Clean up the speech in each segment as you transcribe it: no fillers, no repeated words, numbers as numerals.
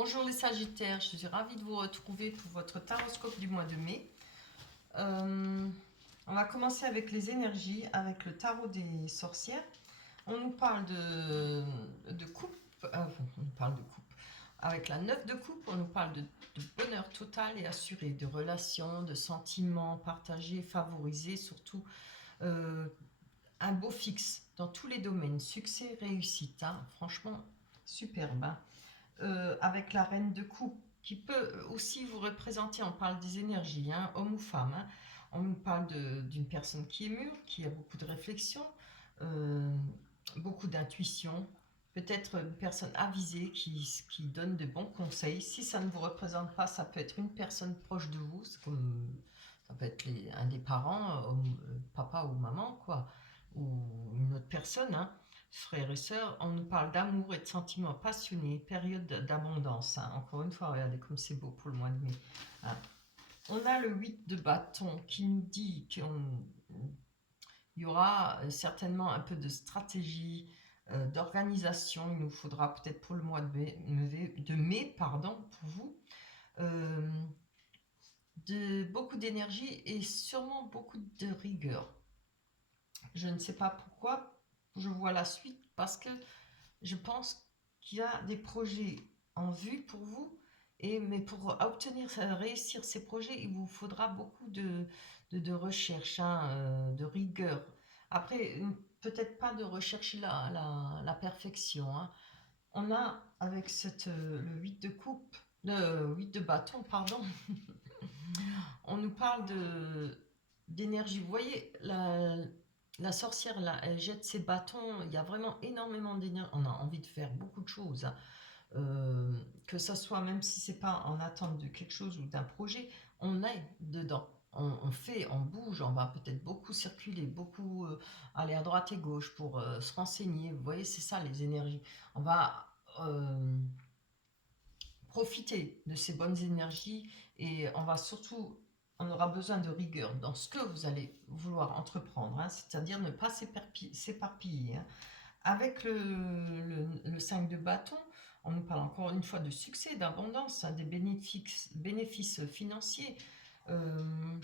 Bonjour les Sagittaires, je suis ravie de vous retrouver pour votre taroscope du mois de mai. On va commencer avec les énergies, avec le tarot des sorcières. On nous parle de coupe, on nous parle de coupe. Avec la 9 de coupe, on nous parle de bonheur total et assuré, de relations, de sentiments partagés, favorisés, surtout un beau fixe dans tous les domaines, succès, réussite, hein. Franchement, superbe, hein. Avec la reine de coupe qui peut aussi vous représenter, on parle des énergies, hein, homme ou femme, hein. On nous parle d'une personne qui est mûre, qui a beaucoup de réflexion, euh, beaucoup d'intuition, peut-être une personne avisée qui donne de bons conseils. Si ça ne vous représente pas, ça peut être une personne proche de vous, comme ça peut être un des parents, papa ou maman, quoi, ou une autre personne, hein. Frères et sœurs, on nous parle d'amour et de sentiments passionnés, période d'abondance, hein. Encore une fois, regardez comme c'est beau pour le mois de mai, hein. On a le 8 de bâton qui nous dit qu'il y aura certainement un peu de stratégie, d'organisation. Il nous faudra peut-être pour le mois de mai, pardon, pour vous. Beaucoup d'énergie et sûrement beaucoup de rigueur. Je ne sais pas pourquoi, je vois la suite parce que je pense qu'il y a des projets en vue pour vous, mais pour obtenir, réussir ces projets, il vous faudra beaucoup de recherche, hein, de rigueur. Après, peut-être pas de rechercher la perfection, hein. On a avec le 8 de coupe, le 8 de bâton, pardon, on nous parle d'énergie. Vous voyez, la sorcière, là, elle jette ses bâtons. Il y a vraiment énormément d'énergie. On a envie de faire beaucoup de choses, hein. Que ça soit, même si c'est pas en attente de quelque chose ou d'un projet, on est dedans. On fait, on bouge, on va peut-être beaucoup circuler, beaucoup aller à droite et gauche pour se renseigner. Vous voyez, c'est ça les énergies. On va profiter de ces bonnes énergies et on va surtout, on aura besoin de rigueur dans ce que vous allez vouloir entreprendre, hein, c'est-à-dire ne pas s'éparpiller, hein. Avec le 5 de bâton, on nous parle encore une fois de succès, d'abondance, hein, des bénéfices financiers. Euh,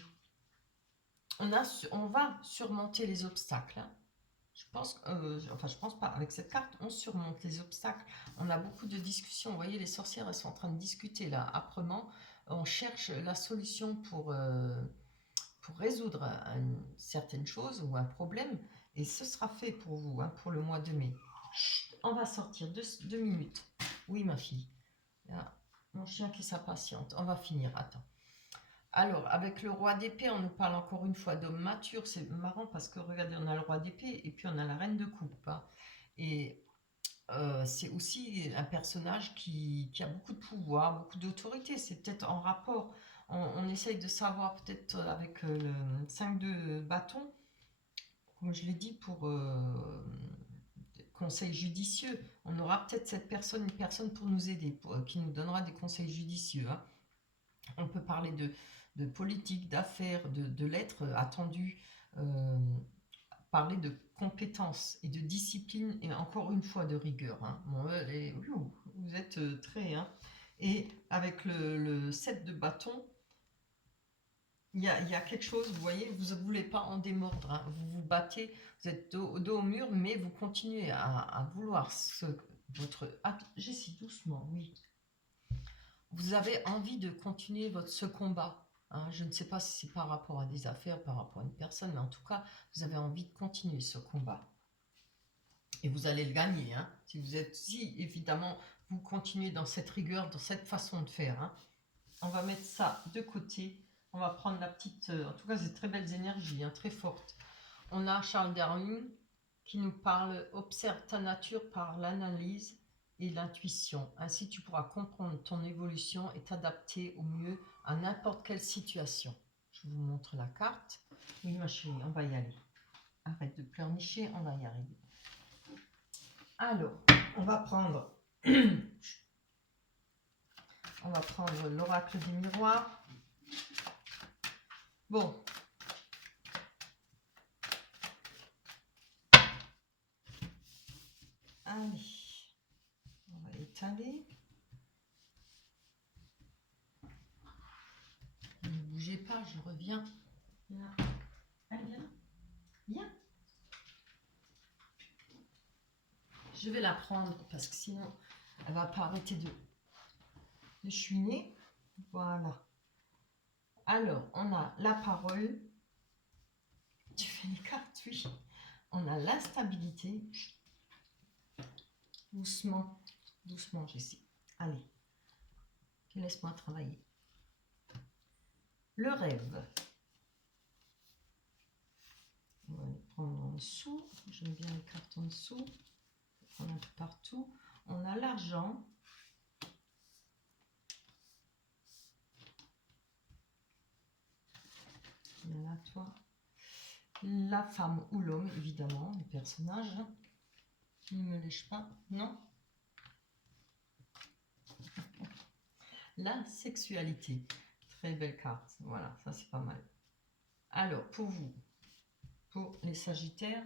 on va surmonter les obstacles, hein. Je pense pas. Avec cette carte, on surmonte les obstacles. On a beaucoup de discussions. Vous voyez, les sorcières, elles sont en train de discuter là, âprement. On cherche la solution pour résoudre certaine chose ou un problème. Et ce sera fait pour vous, hein, pour le mois de mai. Chut, on va sortir 2 minutes. Oui, ma fille. Là, mon chien qui s'impatiente. On va finir. Attends. Alors, avec le roi d'épée, on nous parle encore une fois d'homme mature. C'est marrant parce que regardez, on a le roi d'épée et puis on a la reine de coupe, hein. Et c'est aussi un personnage qui a beaucoup de pouvoir, beaucoup d'autorité. C'est peut-être en rapport. On essaye de savoir peut-être avec le 5 de bâton, comme je l'ai dit, pour conseils judicieux. On aura peut-être une personne pour nous aider, qui nous donnera des conseils judicieux, hein. On peut parler de politique, d'affaires, de lettres attendues, euh, parler de compétences et de discipline et encore une fois de rigueur, hein. Bon, vous êtes très, hein. Et avec le 7 de bâton, il y a quelque chose, vous voyez, vous ne voulez pas en démordre, hein. Vous vous battez, vous êtes dos au mur, mais vous continuez à vouloir votre... Ah, Jessie, doucement, oui. Vous avez envie de continuer ce combat, hein. Je ne sais pas si c'est par rapport à des affaires, par rapport à une personne, mais en tout cas, vous avez envie de continuer ce combat. Et vous allez le gagner, hein. Si évidemment vous continuez dans cette rigueur, dans cette façon de faire, hein. On va mettre ça de côté. On va prendre la petite... en tout cas, c'est très belles énergies, hein, très fortes. On a Charles Darwin qui nous parle « Observe ta nature par l'analyse et l'intuition. Ainsi, tu pourras comprendre ton évolution et t'adapter au mieux à n'importe quelle situation. » Je vous montre la carte. Oui, ma chérie, on va y aller. Arrête de pleurnicher, on va y arriver. Alors, on va prendre l'oracle du miroir. Bon. Allez. On va étaler. je reviens. Là. Allez, viens. Viens. Je vais la prendre parce que sinon, elle va pas arrêter de chouiner. Voilà. Alors, on a la parole. Tu fais les cartes, oui. On a la stabilité. Doucement, doucement, Jessie. Allez, laisse-moi travailler. Le rêve. On va les prendre en dessous. J'aime bien les cartes en dessous. On a un peu partout. On a l'argent. Il y en a toi. La femme ou l'homme, évidemment, le personnage. Ne me lèche pas, non. La sexualité. Très belle carte. Voilà, ça c'est pas mal. Alors, pour vous, pour les Sagittaires,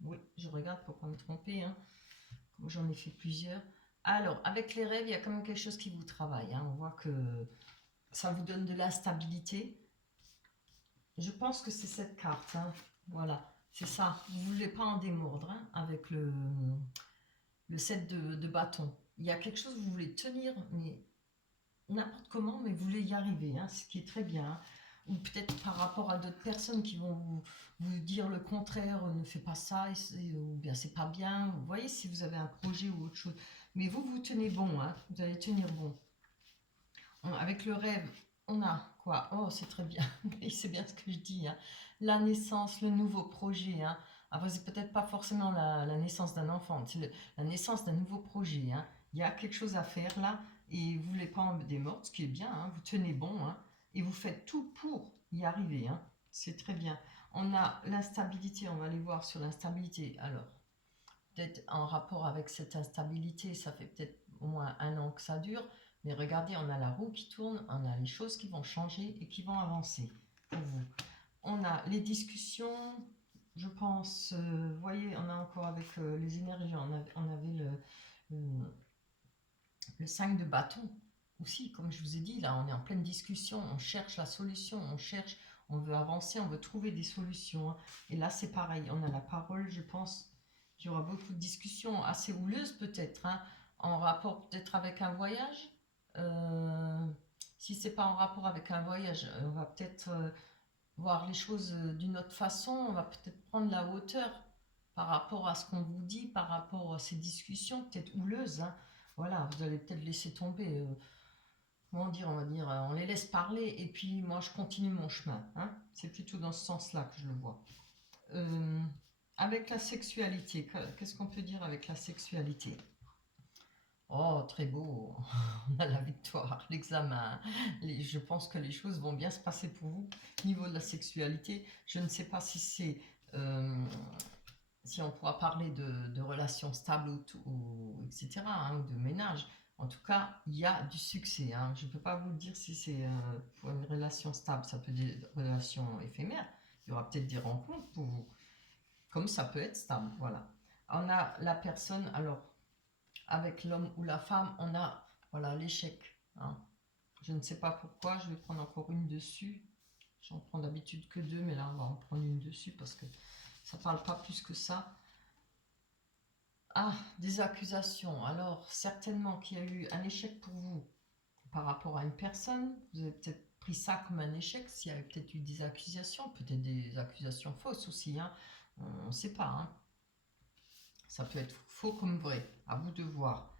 oui, je regarde pour pas me tromper, hein. J'en ai fait plusieurs. Alors, avec les rêves, il y a quand même quelque chose qui vous travaille, hein. On voit que ça vous donne de la stabilité. Je pense que c'est cette carte, hein. Voilà, c'est ça. Vous ne voulez pas en démordre, hein, avec le 7 de bâton. Il y a quelque chose que vous voulez tenir, mais n'importe comment, mais vous voulez y arriver, hein, ce qui est très bien, hein. Ou peut-être par rapport à d'autres personnes qui vont vous dire le contraire, ne fais pas ça, ou bien c'est pas bien. Vous voyez, si vous avez un projet ou autre chose. Mais vous tenez bon, hein, vous allez tenir bon. Avec le rêve, on a quoi? Oh, c'est très bien, c'est bien ce que je dis, hein. La naissance, le nouveau projet, hein. Après, c'est peut-être pas forcément la naissance d'un enfant, c'est la naissance d'un nouveau projet, hein. Il y a quelque chose à faire là, et vous ne voulez pas en démordre, ce qui est bien, hein. Vous tenez bon, hein, et vous faites tout pour y arriver, hein. C'est très bien. On a l'instabilité, on va aller voir sur l'instabilité. Alors, peut-être en rapport avec cette instabilité, ça fait peut-être au moins 1 an que ça dure. Mais regardez, on a la roue qui tourne, on a les choses qui vont changer et qui vont avancer pour vous. On a les discussions, je pense, vous voyez, on a encore avec les énergies, on avait le 5 de bâton aussi, comme je vous ai dit, là on est en pleine discussion, on cherche la solution, on veut avancer, on veut trouver des solutions, hein. Et là c'est pareil, on a la parole, je pense qu'il y aura beaucoup de discussions assez houleuses peut-être, hein, en rapport peut-être avec un voyage. Si c'est pas en rapport avec un voyage, on va peut-être voir les choses d'une autre façon, on va peut-être prendre la hauteur par rapport à ce qu'on vous dit, par rapport à ces discussions peut-être houleuses, hein. Voilà, vous allez peut-être laisser tomber, comment dire, on va dire, on les laisse parler et puis moi je continue mon chemin, hein. C'est plutôt dans ce sens-là que je le vois. Avec la sexualité, qu'est-ce qu'on peut dire avec la sexualité? Oh, très beau, on a la victoire, l'examen. Je pense que les choses vont bien se passer pour vous. Au niveau de la sexualité, je ne sais pas si c'est... si on pourra parler de relations stables etc., hein, ou de ménage. En tout cas, il y a du succès, hein. Je ne peux pas vous dire si c'est pour une relation stable, ça peut être des relations éphémères. Il y aura peut-être des rencontres pour vous, comme ça peut être stable, voilà. On a la personne, alors... Avec l'homme ou la femme, on a voilà l'échec, hein. Je ne sais pas pourquoi, je vais prendre encore une dessus. J'en prends d'habitude que 2, mais là on va en prendre une dessus parce que ça ne parle pas plus que ça. Ah, des accusations. Alors, certainement qu'il y a eu un échec pour vous par rapport à une personne. Vous avez peut-être pris ça comme un échec, s'il y avait peut-être eu des accusations, peut-être des accusations fausses aussi, hein. On ne sait pas, hein. Ça peut être faux comme vrai, à vous de voir.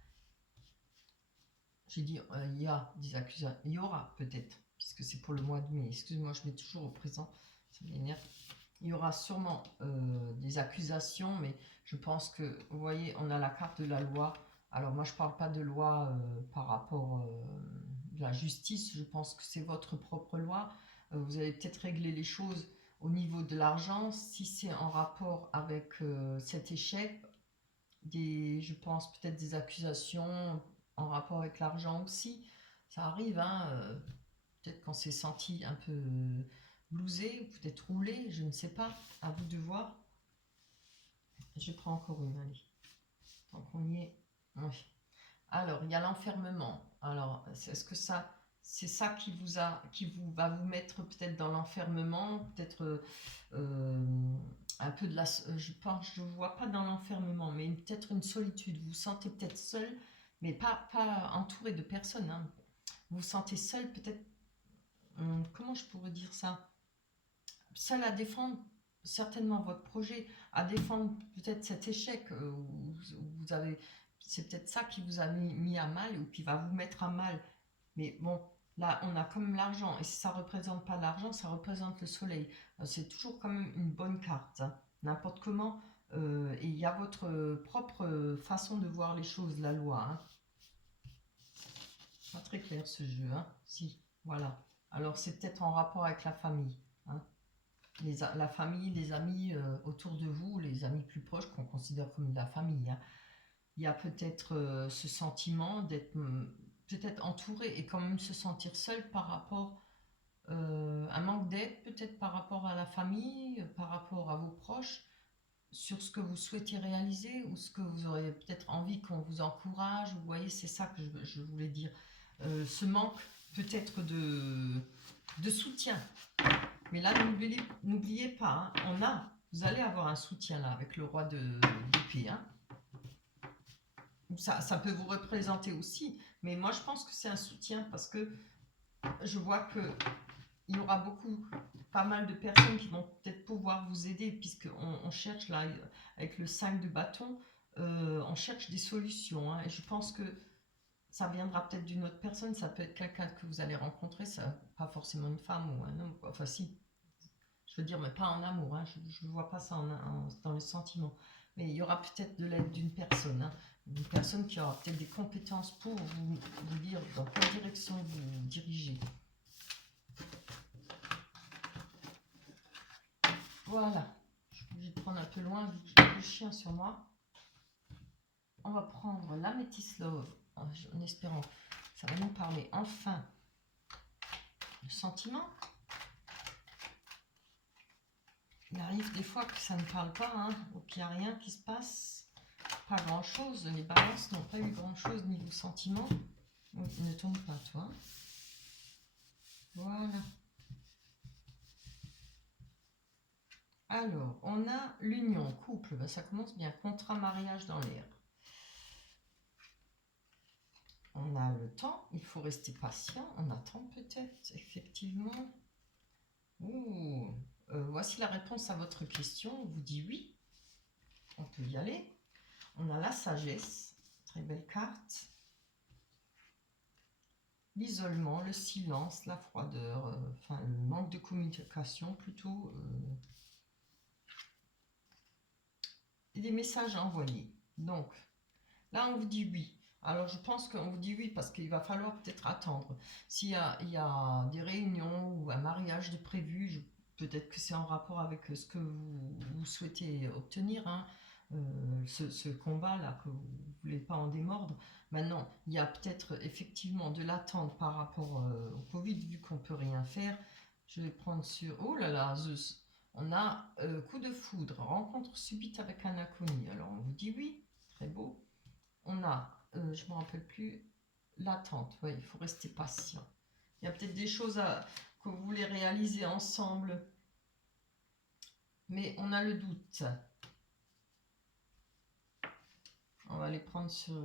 J'ai dit, il y a des accusations, il y aura peut-être, puisque c'est pour le mois de mai, excuse-moi, je mets toujours au présent, ça m'énerve. Il y aura sûrement des accusations, mais je pense que, vous voyez, on a la carte de la loi. Alors moi, je ne parle pas de loi par rapport de la justice, je pense que c'est votre propre loi. Vous allez peut-être régler les choses au niveau de l'argent, si c'est en rapport avec cet échec, je pense peut-être des accusations en rapport avec l'argent aussi. Ça arrive, hein, peut-être qu'on s'est senti un peu blousé, ou peut-être roulé, je ne sais pas, à vous de voir. Je prends encore une, allez. Tant qu'on y est. Oui. Alors, il y a l'enfermement. Alors, est-ce que ça, c'est ça va vous mettre peut-être dans l'enfermement, peut-être un peu de la, je vois pas dans l'enfermement, mais peut-être une solitude. Vous vous sentez peut-être seul, mais pas entouré de personnes, hein. Vous vous sentez seul, peut-être, comment je pourrais dire ça? Seul à défendre certainement votre projet, à défendre peut-être cet échec où vous avez, c'est peut-être ça qui vous a mis à mal ou qui va vous mettre à mal. Mais bon, là, on a quand même l'argent. Et si ça ne représente pas l'argent, ça représente le soleil. C'est toujours quand même une bonne carte, hein. N'importe comment. Et il y a votre propre façon de voir les choses, la loi, hein. Pas très clair ce jeu, hein. Si, voilà. Alors c'est peut-être en rapport avec la famille, hein. La famille, les amis autour de vous, les amis plus proches qu'on considère comme de la famille, hein. Il y a peut-être ce sentiment d'être peut-être entouré et quand même se sentir seul par rapport un manque d'aide peut-être par rapport à la famille, par rapport à vos proches, sur ce que vous souhaitez réaliser ou ce que vous aurez peut-être envie qu'on vous encourage. Vous voyez, c'est ça que je voulais dire. Ce manque peut-être de soutien. Mais là, n'oubliez pas, hein, vous allez avoir un soutien là avec le roi d'épée, hein. Ça peut vous représenter aussi, mais moi je pense que c'est un soutien parce que je vois que il y aura pas mal de personnes qui vont peut-être pouvoir vous aider puisqu'on cherche là, avec le 5 de bâton, on cherche des solutions, hein, et je pense que ça viendra peut-être d'une autre personne, ça peut être quelqu'un que vous allez rencontrer, ça, pas forcément une femme ou un homme, enfin si, je veux dire, mais pas en amour, hein, je ne vois pas ça dans les sentiments. Mais il y aura peut-être de l'aide d'une personne, hein, une personne qui aura peut-être des compétences pour vous dire dans quelle direction vous dirigez. Voilà, je suis obligée de prendre un peu loin vu que j'ai le chien sur moi. On va prendre la Métis Love en espérant que ça va nous parler enfin de sentiments. Il arrive des fois que ça ne parle pas, hein, ou qu'il n'y a rien qui se passe, pas grand chose. Les balances n'ont pas eu grand chose niveau sentiment. Ne tombe pas, toi. Voilà. Alors, on a l'union, couple, ben, ça commence bien, contrat, mariage dans l'air. On a le temps, il faut rester patient, on attend peut-être, effectivement. Ouh, voici la réponse à votre question, on vous dit oui, on peut y aller. On a la sagesse, très belle carte. L'isolement, le silence, la froideur, enfin le manque de communication plutôt. Et des messages à envoyer. Donc, là, on vous dit oui. Alors, je pense qu'on vous dit oui parce qu'il va falloir peut-être attendre. S'il y a des réunions ou un mariage de prévu, peut-être que c'est en rapport avec ce que vous souhaitez obtenir, hein, ce combat-là, que vous ne voulez pas en démordre. Maintenant, il y a peut-être effectivement de l'attente par rapport au Covid, vu qu'on ne peut rien faire. Je vais prendre sur... Oh là là, Zeus. On a coup de foudre, rencontre subite avec un inconnu. Alors, on vous dit oui, très beau. On a, je ne me rappelle plus, l'attente. Oui, il faut rester patient. Il y a peut-être des choses que vous voulez réaliser ensemble, mais on a le doute. On va les prendre sur...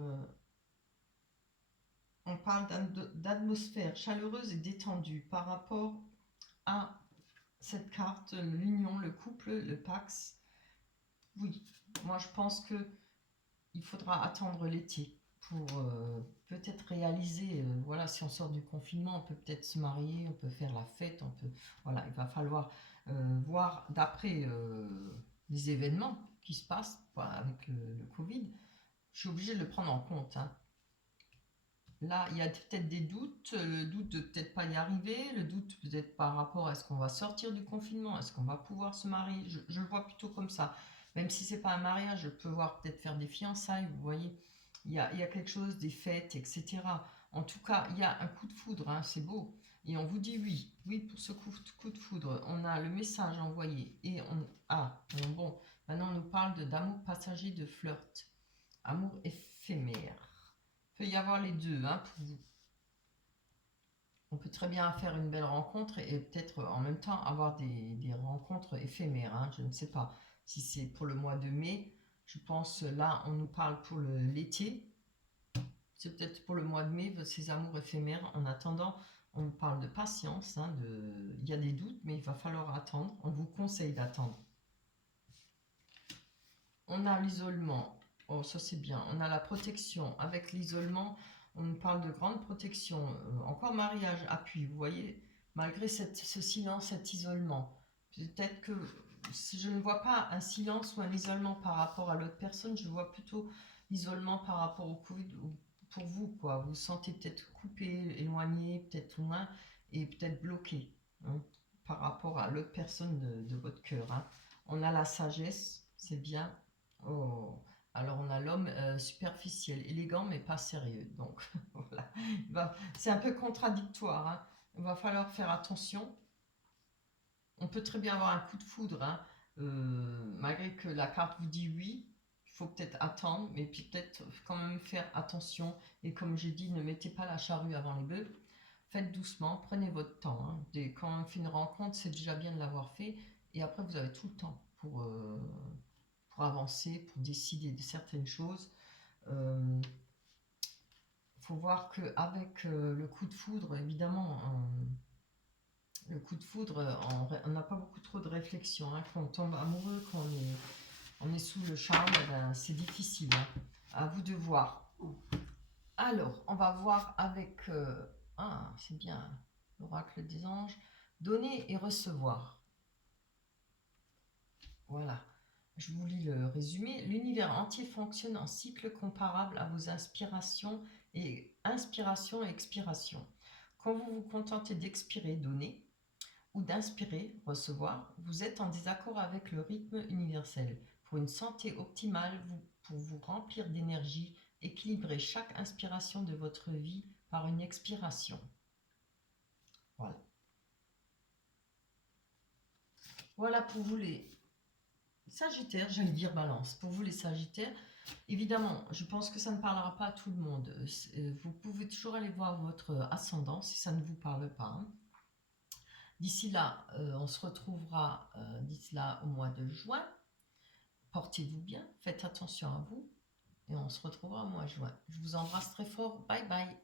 On parle d'atmosphère chaleureuse et détendue par rapport à cette carte, l'union, le couple, le Pax. Oui, moi je pense que il faudra attendre l'été pour peut-être réaliser, voilà, si on sort du confinement, on peut peut-être se marier, on peut faire la fête, voilà, il va falloir voir d'après les événements qui se passent avec le Covid, je suis obligée de le prendre en compte, hein. Là, il y a peut-être des doutes, le doute de peut-être pas y arriver, le doute peut-être par rapport à est-ce qu'on va sortir du confinement, est-ce qu'on va pouvoir se marier, je le vois plutôt comme ça. Même si c'est pas un mariage, je peux voir peut-être faire des fiançailles, vous voyez. Il y a quelque chose, des fêtes, etc. En tout cas, il y a un coup de foudre, hein, c'est beau. Et on vous dit oui, oui pour ce coup de foudre. On a le message envoyé et bon, maintenant on nous parle d'amour passager, de flirt, amour éphémère. Il peut y avoir les deux, hein, pour vous. On peut très bien faire une belle rencontre et peut-être en même temps avoir des rencontres éphémères, hein, je ne sais pas. Si c'est pour le mois de mai, je pense là, on nous parle pour l'été. C'est peut-être pour le mois de mai, ces amours éphémères. En attendant, on parle de patience, hein, il y a des doutes, mais il va falloir attendre. On vous conseille d'attendre. On a l'isolement. Oh, ça c'est bien. On a la protection. Avec l'isolement, on nous parle de grande protection. Encore mariage, appui. Vous voyez, malgré ce silence, cet isolement. Peut-être que si je ne vois pas un silence ou un isolement par rapport à l'autre personne, je vois plutôt l'isolement par rapport au Covid ou pour vous, quoi. Vous vous sentez peut-être coupé, éloigné, peut-être loin et peut-être bloqué, hein, par rapport à l'autre personne de votre cœur, hein. On a la sagesse, c'est bien. Oh. Alors on a l'homme superficiel, élégant mais pas sérieux. Donc voilà, c'est un peu contradictoire, hein. Il va falloir faire attention. On peut très bien avoir un coup de foudre, hein. Malgré que la carte vous dit oui, il faut peut-être attendre, mais puis peut-être quand même faire attention. Et comme j'ai dit, ne mettez pas la charrue avant les bœufs. Faites doucement, prenez votre temps, hein. Quand on fait une rencontre, c'est déjà bien de l'avoir fait. Et après, vous avez tout le temps pour avancer, pour décider de certaines choses. Faut voir qu'avec le coup de foudre, évidemment, le coup de foudre, on n'a pas beaucoup trop de réflexion, hein. Quand on tombe amoureux, quand on est sous le charme, ben, c'est difficile, hein. À vous de voir. Alors, on va voir avec... ah, c'est bien, l'oracle des anges. Donner et recevoir. Voilà. Je vous lis le résumé. L'univers entier fonctionne en cycle comparable à vos inspirations et expiration. Quand vous vous contentez d'expirer, donner, ou d'inspirer, recevoir, vous êtes en désaccord avec le rythme universel. Pour une santé optimale, pour vous remplir d'énergie, équilibrez chaque inspiration de votre vie par une expiration. Voilà. Voilà pour vous les Sagittaires, j'allais dire Balance. Pour vous les Sagittaires, évidemment, je pense que ça ne parlera pas à tout le monde. Vous pouvez toujours aller voir votre ascendant si ça ne vous parle pas, hein. D'ici là, on se retrouvera d'ici là au mois de juin. Portez-vous bien, faites attention à vous et on se retrouvera au mois de juin. Je vous embrasse très fort. Bye bye.